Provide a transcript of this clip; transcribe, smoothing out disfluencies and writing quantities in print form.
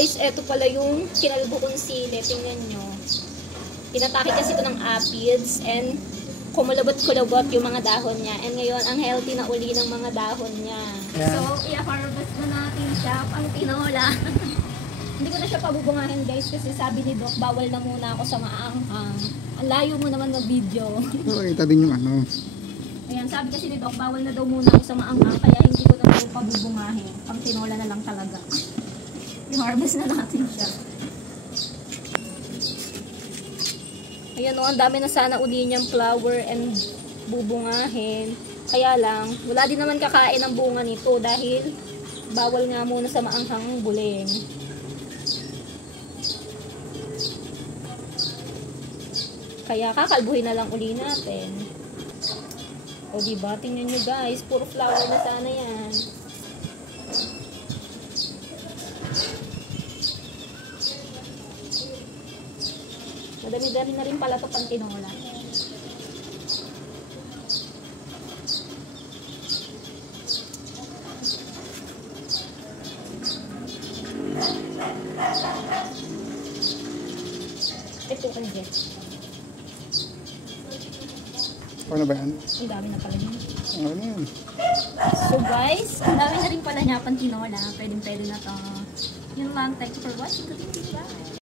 Guys, eto pala yung kinalbo kong sili. Tingnan nyo. Pinatake kasi ito ng aphids and kumulabot-kulabot yung mga dahon niya. And ngayon, ang healthy na uli ng mga dahon niya. Yeah. So, i-harvest na natin siya pang tinola. Hindi ko na siya pabubungahin guys kasi sabi ni Doc, bawal na muna ako sa maanghang. Ang layo mo naman mag-video. Oo, kita din yung ano. Ayan, sabi kasi ni Doc, bawal na daw muna ako sa maanghang kaya hindi ko na pabubungahin. Pang tinola na lang talaga. I-harvest na natin siya. Ayan o, ang dami na sana uli niyang flower and bubungahin. Kaya lang, wala din naman kakain ng bunga nito dahil bawal nga muna sa maanghang buling. Kaya kakalbuhin na lang uli natin. O diba, tingnan nyo guys, puro flower na sana yan. Madami-dami na rin pala ito pang tinola. Ito kan Jet. Ano ba yan? Ang dami na pala niya. Ano yan? So guys, ang dami na rin pala niya pang tinola. Pwede na to. Yun lang. Thank you for watching. Bye!